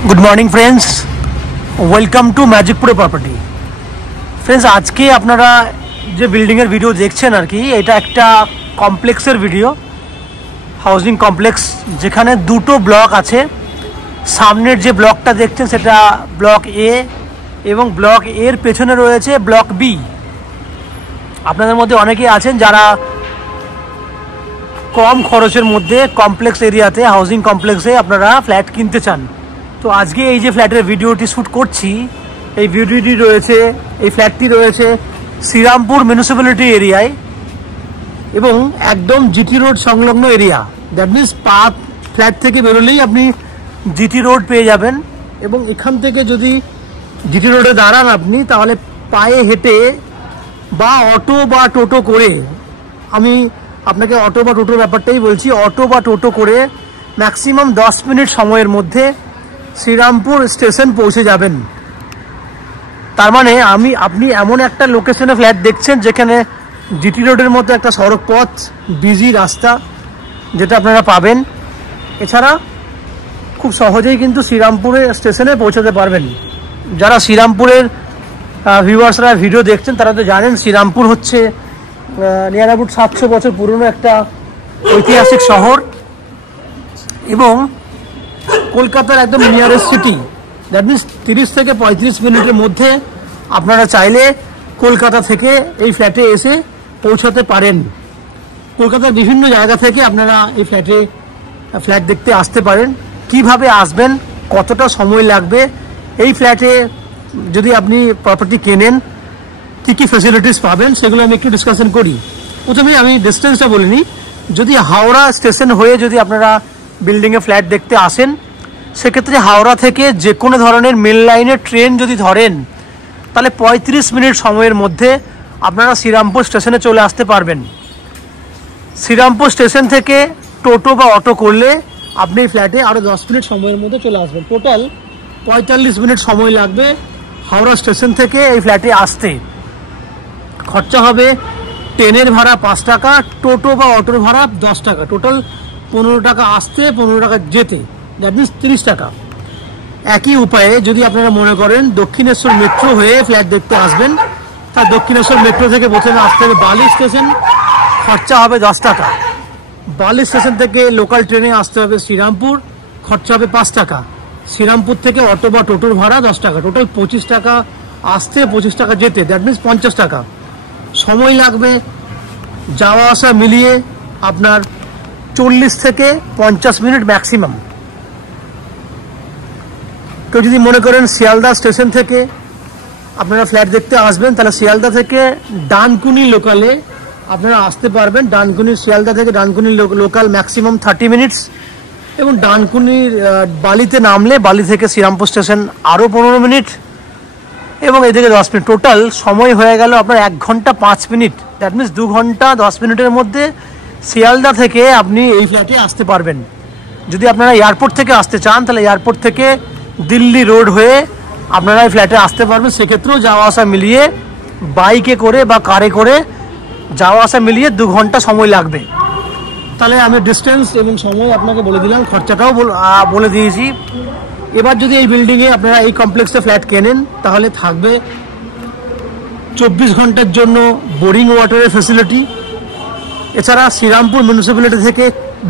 Good morning friends, welcome to magic pure property. Friends, आज के अपनारा जो बिल्डिंगेर भिडियो देखছেন আর কি, এটা একটা কমপ্লেক্সের ভিডিও। হাউজিং কমপ্লেক্স যেখানে দুটো ব্লক আছে। সামনের যে ব্লকটা দেখছেন সেটা ব্লক এ এবং ব্লক এর পেছনে রয়েছে ব্লক বি। আপনাদের মধ্যে অনেকেই আছেন যারা কম খরচের মধ্যে কমপ্লেক্স এরিয়াতে হাউজিং কমপ্লেক্সে আপনারা ফ্ল্যাট কিনতে চান। তো আজকে এই যে ফ্ল্যাটের ভিডিওটি শ্যুট করছি, এই ভিডিওটি রয়েছে, এই ফ্ল্যাটটি রয়েছে শ্রীরামপুর মিউনিসিপ্যালিটি এরিয়ায় এবং একদম জিটি রোড সংলগ্ন এরিয়া। দ্যাট মিনস ফ্ল্যাট থেকে বেরোলেই আপনি জিটি রোড পেয়ে যাবেন এবং এখান থেকে যদি জিটি রোডে দাঁড়ান আপনি, তাহলে পায়ে হেঁটে বা অটো বা টোটো করে, আমি আপনাকে অটো বা টোটোর ব্যাপারটাই বলছি, অটো বা টোটো করে ম্যাক্সিমাম 10 মিনিট সময়ের মধ্যে শ্রীরামপুর স্টেশন পৌঁছে যাবেন। তার মানে আপনি এমন একটা লোকেশনে ফ্ল্যাট দেখছেন যেখানে জিটি রোডের মতো একটা সড়ক পথ, বিজি রাস্তা যেটা আপনারা পাবেন। এছাড়া খুব সহজেই কিন্তু শ্রীরামপুরে স্টেশনে পৌঁছাতে পারবেন। যারা শ্রীরামপুরের ভিউয়ার্সরা ভিডিও দেখছেন তারা তো জানেন শ্রীরামপুর হচ্ছে নিয়ার অ্যাবাউট 700 বছর পুরনো একটা ঐতিহাসিক শহর এবং কলকাতার একদম নিয়ারেস্ট সিটি। দ্যাট মিনস 30 থেকে 35 মিনিটের মধ্যে আপনারা চাইলে কলকাতা থেকে এই ফ্ল্যাটে এসে পৌঁছাতে পারেন। কলকাতার বিভিন্ন জায়গা থেকে আপনারা এই ফ্ল্যাট দেখতে আসতে পারেন। কিভাবে আসবেন, কতটা সময় লাগবে, এই ফ্ল্যাটে যদি আপনি প্রপার্টি কেনেন কী কী ফ্যাসিলিটিস পাবেন সেগুলো আমি একটু ডিসকাশন করি। প্রথমে আমি ডিস্টেন্সটা বলিনি। যদি হাওড়া স্টেশন হয়ে যদি আপনারা বিল্ডিংয়ে ফ্ল্যাট দেখতে আসেন, সেক্ষেত্রে হাওড়া থেকে যে কোনো ধরনের মেল লাইনের ট্রেন যদি ধরেন, তাহলে 35 মিনিট সময়ের মধ্যে আপনারা শ্রীরামপুর স্টেশনে চলে আসতে পারবেন। শ্রীরামপুর স্টেশন থেকে টোটো বা অটো করলে আপনি ফ্ল্যাটে আরও 10 মিনিট সময়ের মধ্যে চলে আসবেন। টোটাল 45 মিনিট সময় লাগবে হাওড়া স্টেশন থেকে এই ফ্ল্যাটে আসতে। খরচা হবে ট্রেনের ভাড়া 5 টাকা, টোটো বা অটোর ভাড়া 10 টাকা, টোটাল 15 টাকা আসতে, 15 টাকা যেতে, দ্যাট মিনস 30 টাকা। একই উপায়ে যদি আপনারা মনে করেন দক্ষিণেশ্বর মেট্রো হয়ে ফ্ল্যাট দেখতে আসবেন, তা দক্ষিণেশ্বর মেট্রো থেকে প্রথমে আসতে হবে বালি স্টেশন, খরচা হবে 10 টাকা। বালি স্টেশন থেকে লোকাল ট্রেনে আসতে হবে শ্রীরামপুর, খরচা হবে 5 টাকা। শ্রীরামপুর থেকে অটো বা টোটোর ভাড়া 10 টাকা, টোটাল 25 টাকা আসতে, 25 টাকা যেতে, দ্যাট মিনস 50 টাকা। সময় লাগবে যাওয়া আসা মিলিয়ে আপনার 40 থেকে 50 মিনিট ম্যাক্সিমাম। কেউ যদি মনে করেন শিয়ালদা স্টেশন থেকে আপনারা ফ্ল্যাট দেখতে আসবেন, তাহলে শিয়ালদা থেকে ডানকুনি লোকালে আপনারা আসতে পারবেন। শিয়ালদা থেকে ডানকুনি লোকাল ম্যাক্সিমাম 30 মিনিটস এবং ডানকুনির বালিতে নামলে বালি থেকে শ্রীরামপুর স্টেশন আরও 15 মিনিট এবং এদিকে 10 মিনিট। টোটাল সময় হয়ে গেল আপনার 1 ঘন্টা 5 মিনিট। দ্যাট মিনস 2 ঘন্টা 10 মিনিটের মধ্যে শিয়ালদা থেকে আপনি এই ফ্ল্যাটে আসতে পারবেন। যদি আপনারা এয়ারপোর্ট থেকে আসতে চান, তাহলে এয়ারপোর্ট থেকে দিল্লি রোড হয়ে আপনারা এই ফ্ল্যাটে আসতে পারবেন। সেক্ষেত্রেও যাওয়া আসা মিলিয়ে বাইকে করে বা কারে করে যাওয়া আসা মিলিয়ে 2 ঘন্টা সময় লাগবে। তাহলে আমি ডিস্টেন্স এবং সময় আপনাকে বলে দিলাম, খরচাটাও বলে দিয়েছি। এবার যদি এই বিল্ডিংয়ে আপনারা এই কমপ্লেক্সে ফ্ল্যাট কেনেন, তাহলে থাকবে 24 ঘন্টার জন্য বোরিং ওয়াটারের ফ্যাসিলিটি। এছাড়া শ্রীরামপুর মিউনিসিপ্যালিটি থেকে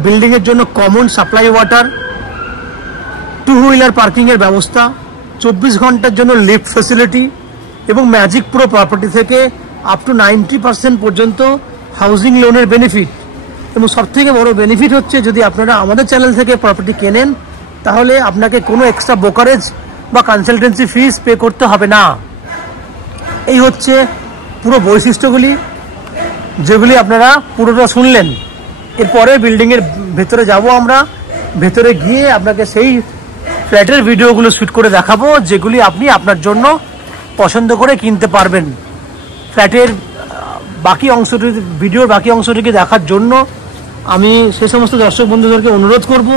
বিল্ডিংয়ের জন্য কমন সাপ্লাই ওয়াটার, 2 হুইলার পার্কিংয়ের ব্যবস্থা, 24 ঘন্টার জন্য লিফট ফ্যাসিলিটি এবং ম্যাজিকপুরে প্রপার্টি থেকে আপ টু 90% পর্যন্ত হাউজিং লোনের বেনিফিট। এবং সবথেকে বড় বেনিফিট হচ্ছে, যদি আপনারা আমাদের চ্যানেল থেকে প্রপার্টি কেনেন, তাহলে আপনাকে কোনো এক্সট্রা ব্রোকারেজ বা কনসালটেন্সি ফিস পে করতে হবে না। এই হচ্ছে পুরো বৈশিষ্ট্যগুলি, যেগুলি আপনারা পুরোটা শুনলেন। এরপরে বিল্ডিংয়ের ভেতরে যাব আমরা, ভেতরে গিয়ে আপনাকে সেই ফ্ল্যাটের ভিডিওগুলো শ্যুট করে দেখাবো যেগুলি আপনি আপনার জন্য পছন্দ করে কিনতে পারবেন। ফ্ল্যাটের ভিডিওর বাকি অংশটিকে দেখার জন্য আমি সেই সমস্ত দর্শক বন্ধুদেরকে অনুরোধ করব,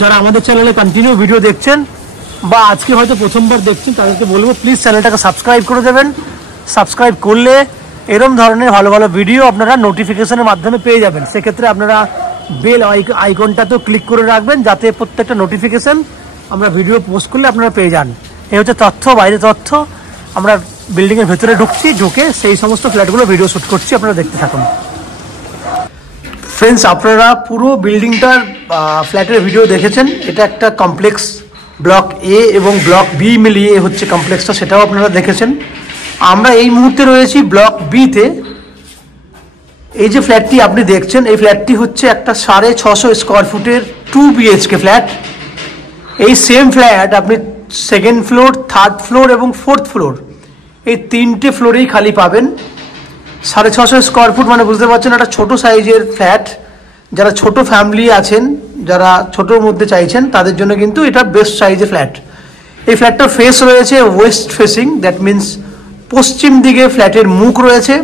যারা আমাদের চ্যানেলে কন্টিনিউ ভিডিও দেখছেন বা আজকে হয়তো প্রথমবার দেখছেন, তাদেরকে বলবো প্লিজ চ্যানেলটাকে সাবস্ক্রাইব করে দেবেন। সাবস্ক্রাইব করলে এরকম ধরনের ভালো ভালো ভিডিও আপনারা নোটিফিকেশনের মাধ্যমে পেয়ে যাবেন। সেক্ষেত্রে আপনারা বেল আইকনটা তো ক্লিক করে রাখবেন, যাতে প্রত্যেকটা নোটিফিকেশন আমরা ভিডিও পোস্ট করলে আপনারা পেয়ে যান। এই হচ্ছে তথ্য, বাইরে তথ্য। আমরা বিল্ডিংয়ের ভেতরে ঢুকে সেই সমস্ত ফ্ল্যাটগুলো ভিডিও শ্যুট করছি, আপনারা দেখতে থাকুন। ফ্রেন্ডস, আপনারা পুরো বিল্ডিংটার ফ্ল্যাটের ভিডিও দেখেছেন। এটা একটা কমপ্লেক্স, ব্লক এ এবং ব্লক বি মিলিয়ে হচ্ছে কমপ্লেক্সটা, সেটাও আপনারা দেখেছেন। আমরা এই মুহূর্তে রয়েছি ব্লক বিতে। এই যে ফ্ল্যাটটি আপনি দেখছেন, এই ফ্ল্যাটটি হচ্ছে একটা 650 স্কোয়ার ফুটের 2 BHK ফ্ল্যাট। এই সেম ফ্ল্যাট আপনি 2nd ফ্লোর, 3rd ফ্লোর এবং 4th ফ্লোর, এই 3টে ফ্লোরেই খালি পাবেন। 650 স্কোয়ার ফুট মানে বুঝতে পারছেন একটা ছোটো সাইজের ফ্ল্যাট। যারা ছোট ফ্যামিলি আছেন, যারা ছোটোর মধ্যে চাইছেন, তাদের জন্য কিন্তু এটা বেস্ট সাইজের ফ্ল্যাট। এই ফ্ল্যাটটার ফেস রয়েছে ওয়েস্ট ফেসিং, দ্যাট মিন্স পশ্চিম দিকে ফ্ল্যাটের মুখ রয়েছে।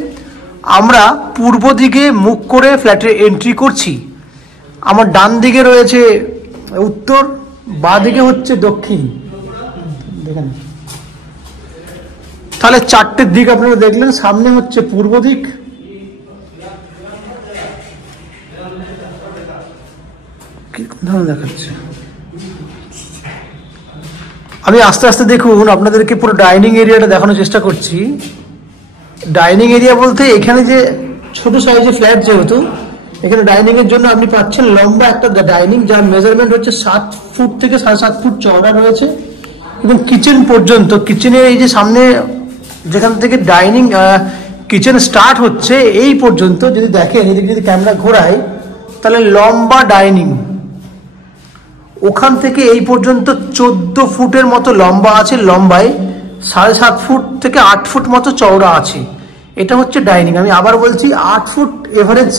আমরা পূর্ব দিকে মুখ করে ফ্ল্যাটের এন্ট্রি করছি। আমার ডান দিকে রয়েছে উত্তর, বাঁ দিকে হচ্ছে দক্ষিণ। দেখেন, তাহলে 4টে দিক আপনারা দেখলেন। সামনে হচ্ছে পূর্ব দিক, দেখাচ্ছে। আমি আস্তে আস্তে দেখুন আপনাদেরকে পুরো ডাইনিং এরিয়াটা দেখানোর চেষ্টা করছি। ডাইনিং এরিয়া বলতে এখানে যে ছোট সাইজের ফ্ল্যাট, যেহেতু এখানে ডাইনিং এর জন্য আপনি পাচ্ছেন লম্বা একটা ডাইনিং, যার মেজারমেন্ট হচ্ছে 7 ফুট থেকে 7.5 ফুট চওড়া রয়েছে। এবং কিচেন পর্যন্ত, কিচেনের এই যে সামনে যেখান থেকে ডাইনিং কিচেন স্টার্ট হচ্ছে এই পর্যন্ত যদি দেখেন, এদিকে যদি ক্যামেরা ঘোরায়, তাহলে লম্বা ডাইনিং ওখান থেকে এই পর্যন্ত 14 ফুটের মতো লম্বা আছে। লম্বায় 7.5 ফুট থেকে 8 ফুট মতো চওড়া আছে। এটা হচ্ছে ডাইনিং। আমি আবার বলছি, 8 ফুট এভারেজ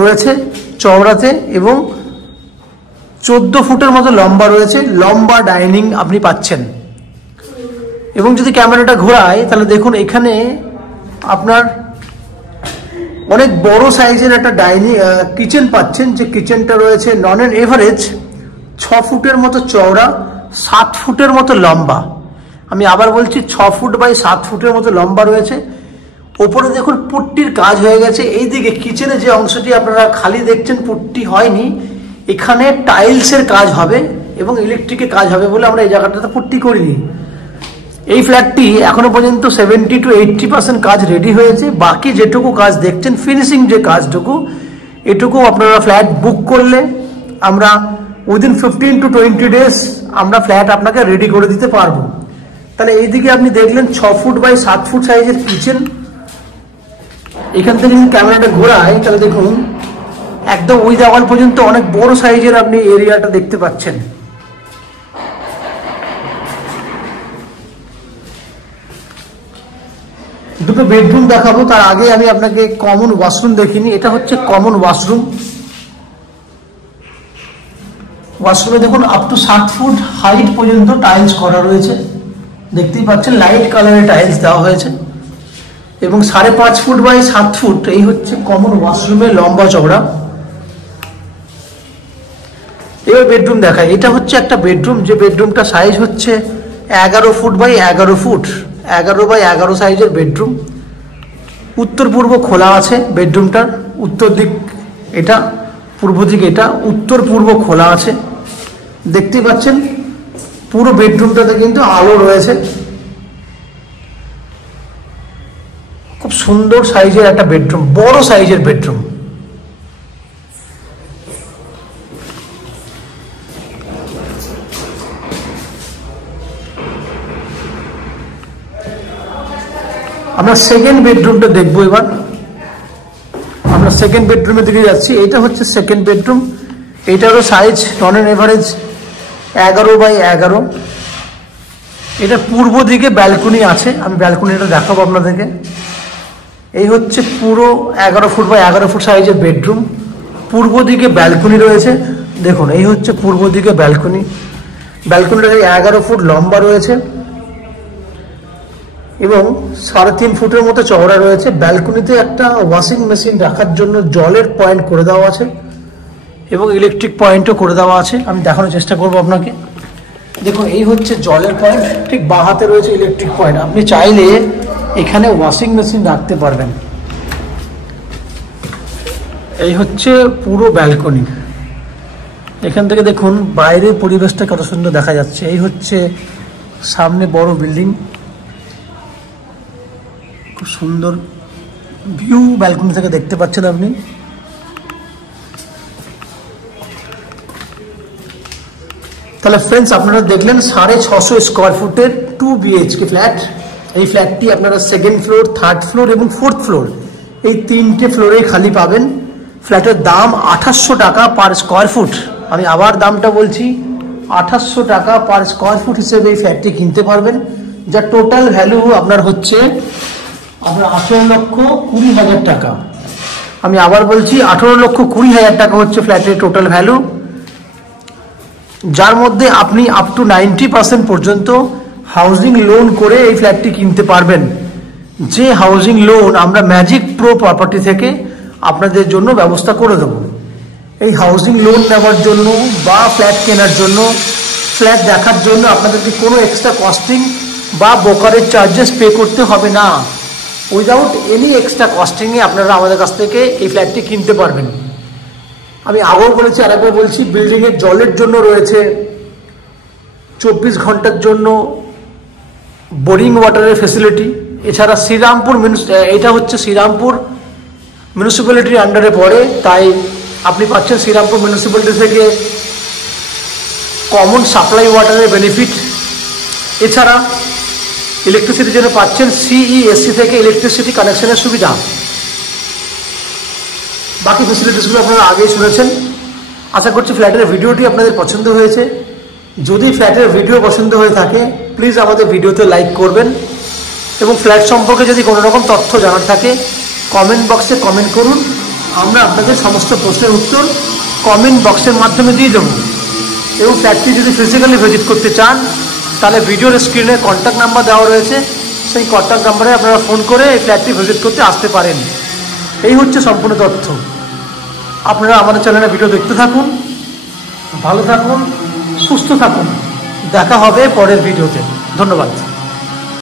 রয়েছে চওড়াতে এবং 14 ফুটের মতো লম্বা রয়েছে। লম্বা ডাইনিং আপনি পাচ্ছেন। এবং যদি ক্যামেরাটা ঘোরায়, তাহলে দেখুন এখানে আপনার অনেক বড় সাইজের একটা ডাইনিং কিচেন পাচ্ছেন। যে কিচেনটা রয়েছে নন অ্যান্ড এভারেজ 6 ফুটের মতো চওড়া, 7 ফুটের মতো লম্বা। আমি আবার বলছি, 6 ফুট বাই 7 ফুটের মতো লম্বা রয়েছে। ওপরে দেখুন পুট্টির কাজ হয়ে গেছে। এইদিকে কিচেনে যে অংশটি আপনারা খালি দেখছেন, পুট্টি হয়নি, এখানে টাইলসের কাজ হবে এবং ইলেকট্রিকের কাজ হবে বলে আমরা এই জায়গাটাতে পুট্টি করিনি। এই ফ্ল্যাটটি এখনো পর্যন্ত 70 to 80% কাজ রেডি হয়েছে। বাকি যেটুকু কাজ দেখছেন, ফিনিশিং যে কাজটুকু, এটুকু আপনারা ফ্ল্যাট বুক করলে আমরা উইদিন 15 to 20 ডেজ আমরা ফ্ল্যাট আপনাকে রেডি করে দিতে পারবো। তাহলে এইদিকে আপনি দেখলেন 6 ফুট বাই 7 ফুট সাইজের কিচেন। এখান থেকে যদি ক্যামেরাটা ঘোরায়, তাহলে দেখুন একদম ওই দেওয়াল পর্যন্ত অনেক বড় সাইজের আপনি এরিয়াটা দেখতে পাচ্ছেন। দুটো বেডরুম দেখাবো, তার আগে আমি আপনাকে কমন ওয়াশরুম দেখিনি। এটা হচ্ছে কমন ওয়াশরুম। ওয়াশরুমে দেখুন আপ টু 7 ফুট হাইট পর্যন্ত টাইলস করা রয়েছে। দেখতেই পাচ্ছেন লাইট কালারের টাইলস দেওয়া হয়েছে এবং 5.5 ফুট বাই 7 ফুট এই হচ্ছে কমন ওয়াশরুমের লম্বা চওড়া। এবার বেডরুম দেখায়। এটা হচ্ছে একটা বেডরুম, যে বেডরুমটা সাইজ হচ্ছে 11 ফুট বাই 11 ফুট, 11 বাই 11 সাইজের বেডরুম। উত্তর পূর্ব খোলা আছে বেডরুমটার। উত্তর দিক এটা, পূর্ব দিক এটা, উত্তর পূর্ব খোলা আছে। দেখতেই পাচ্ছেন পুরো বেডরুমটাতে কিন্তু আলো রয়েছে। খুব সুন্দর সাইজের একটা বেডরুম, বড় সাইজের বেডরুম। আমরা সেকেন্ড বেডরুমটা দেখবো। এবার আমরা সেকেন্ড বেডরুমের দিকে যাচ্ছি। এটা হচ্ছে সেকেন্ড বেডরুম। এটারও সাইজ নন অ্যান্ড এভারেজ 11 বাই 11। এটা পূর্ব দিকে ব্যালকনি আছে। আমি ব্যালকনিটা দেখাবো আপনাদেরকে। এই হচ্ছে পুরো 11 ফুট বাই 11 ফুট সাইজের বেডরুম। পূর্ব দিকে ব্যালকনি রয়েছে। দেখুন এই হচ্ছে পূর্ব দিকে ব্যালকনি। ব্যালকনিটা 11 ফুট লম্বা রয়েছে এবং 3.5 ফুটের মতো চওড়া রয়েছে। ব্যালকনিতে একটা ওয়াশিং মেশিন রাখার জন্য জলের পয়েন্ট করে দেওয়া আছে এবং ইলেকট্রিক পয়েন্টও করে দেওয়া আছে। আমি দেখানোর চেষ্টা করব আপনাকে। দেখুন এই হচ্ছে জলের পয়েন্ট, ঠিক বাঁ হাতে রয়েছে ইলেকট্রিক পয়েন্ট। আপনি চাইলে এখানে ওয়াশিং মেশিন রাখতে পারবেন। এই হচ্ছে পুরো ব্যালকনি। এখান থেকে দেখুন বাইরের পরিবেশটা কত সুন্দর দেখা যাচ্ছে। এই হচ্ছে সামনে বড় বিল্ডিং, খুব সুন্দর ভিউ ব্যালকনি থেকে দেখতে পাচ্ছেন আপনি। তাহলে ফ্রেন্ডস, আপনারা দেখলেন 650 স্কোয়ার ফুটের 2 BHK ফ্ল্যাট। এই ফ্ল্যাটটি আপনারা সেকেন্ড ফ্লোর, থার্ড ফ্লোর এবং ফোর্থ ফ্লোর, এই 3টে ফ্লোরেই খালি পাবেন। ফ্ল্যাটের দাম 2800 টাকা পার স্কোয়ার ফুট। আমি আবার দামটা বলছি, 2800 টাকা পার স্কোয়ার ফুট হিসেবে এই ফ্ল্যাটটি কিনতে পারবেন, যা টোটাল ভ্যালু আপনার হচ্ছে 18,20,000 টাকা। আমি আবার বলছি, 18,20,000 টাকা হচ্ছে ফ্ল্যাটের টোটাল ভ্যালু, যার মধ্যে আপনি আপ টু 90% পর্যন্ত হাউজিং লোন করে এই ফ্ল্যাটটি কিনতে পারবেন। যে হাউজিং লোন আমরা ম্যাজিক প্রো প্রপার্টি থেকে আপনাদের জন্য ব্যবস্থা করে দেব। এই হাউজিং লোন নেওয়ার জন্য বা ফ্ল্যাট কেনার জন্য, ফ্ল্যাট দেখার জন্য আপনাদেরকে কোনো এক্সট্রা কস্টিং বা ব্রোকারেজ চার্জেস পে করতে হবে না। উইদাউট এনি এক্সট্রা কস্টিংয়ে আপনারা আমাদের কাছ থেকে এই ফ্ল্যাটটি কিনতে পারবেন। আমি আগেও বলেছি, আরেকবার বলছি, বিল্ডিংয়ের জলের জন্য রয়েছে 24 ঘন্টার জন্য বোরিং ওয়াটারের ফেসিলিটি। এছাড়া শ্রীরামপুর এটা হচ্ছে শ্রীরামপুর মিউনিসিপ্যালিটির আন্ডারে পড়ে, তাই আপনি পাচ্ছেন শ্রীরামপুর মিউনিসিপ্যালিটি থেকে কমন সাপ্লাই ওয়াটারের বেনিফিট। এছাড়া ইলেকট্রিসিটির জন্য পাচ্ছেন CESC থেকে ইলেকট্রিসিটি কানেকশনের সুবিধা। বাকি ফেসিলিটিসগুলো আপনারা আগেই শুনেছেন। আশা করছি ফ্ল্যাটের ভিডিওটি আপনাদের পছন্দ হয়েছে। যদি ফ্ল্যাটের ভিডিও পছন্দ হয়ে থাকে, প্লিজ আমাদের ভিডিওতে লাইক করবেন, এবং ফ্ল্যাট সম্পর্কে যদি কোনো রকম তথ্য জানার থাকে কমেন্ট বক্সে কমেন্ট করুন। আমরা আপনাদের সমস্ত প্রশ্নের উত্তর কমেন্ট বক্সের মাধ্যমে দিয়ে দেবো। এবং ফ্ল্যাটটি যদি ফিজিক্যালি ভিজিট করতে চান, তাহলে ভিডিওর স্ক্রিনে কন্ট্যাক্ট নাম্বার দেওয়া রয়েছে, সেই কন্ট্যাক্ট নাম্বারে আপনারা ফোন করে এই ফ্ল্যাটটি ভিজিট করতে আসতে পারেন। এই হচ্ছে সম্পূর্ণ তথ্য। আপনারা আমাদের চ্যানেলে ভিডিও দেখতে থাকুন, ভালো থাকুন, সুস্থ থাকুন। দেখা হবে পরের ভিডিওতে। ধন্যবাদ।